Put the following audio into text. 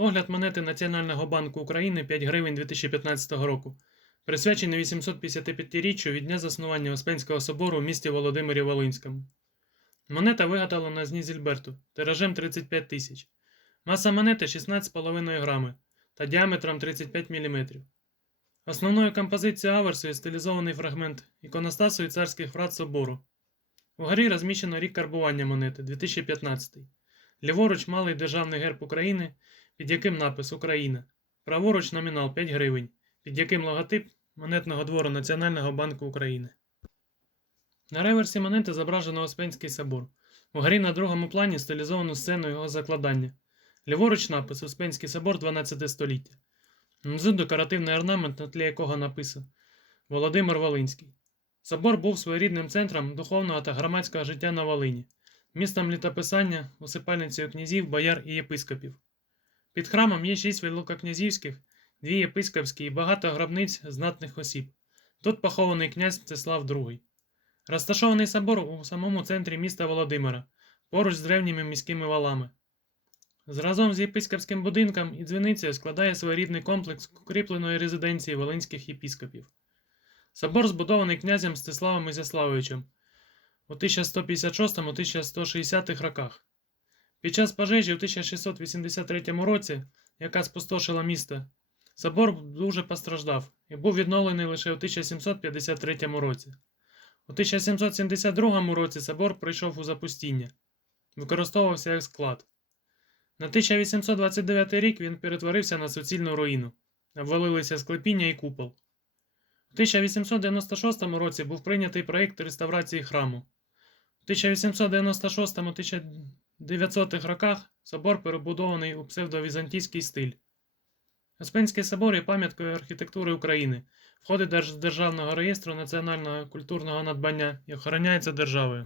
Огляд монети Національного банку України 5 гривень 2015 року, присвячений 855-річчю від дня заснування Успенського собору в місті Володимирі Волинському. Монета виготовлена з Нізельберту тиражем 35 тисяч. Маса монети 16,5 грами та діаметром 35 мм. Основною композицією аверсу є стилізований фрагмент іконостасу і царських врат собору. Угорі розміщено рік карбування монети 2015. Ліворуч малий державний герб України, під яким напис Україна. Праворуч номінал 5 гривень, під яким логотип монетного двору Національного банку України. На реверсі монети зображено Успенський собор. Угорі на другому плані стилізовано сцену його закладання. Ліворуч напис Успенський собор 12 століття. Внизу декоративний орнамент, на тлі якого написано Володимир Волинський. Собор був своєрідним центром духовного та громадського життя на Волині, містом літописання, усипальницею князів, бояр і єпископів. Під храмом є шість великокнязівських, дві єпископські і багато гробниць знатних осіб. Тут похований князь Мстислав II. Розташований собор у самому центрі міста Володимира, поруч з древніми міськими валами. Зразом з єпископським будинком і дзвіницею складає своєрідний комплекс укріпленої резиденції волинських єпископів. Собор збудований князем Мстиславом Ізяславовичем у 1156-1160 роках. Під час пожежі у 1683 році, яка спустошила місто, собор дуже постраждав і був відновлений лише у 1753 році. У 1772 році собор прийшов у запустіння, використовувався як склад. На 1829 рік він перетворився на суцільну руїну, обвалилися склепіння і купол. У 1896 році був прийнятий проєкт реставрації храму. У 1896-1900 роках собор перебудований у псевдовізантійський стиль. Успенський собор є пам'яткою архітектури України, входить до Державного реєстру національного культурного надбання і охороняється державою.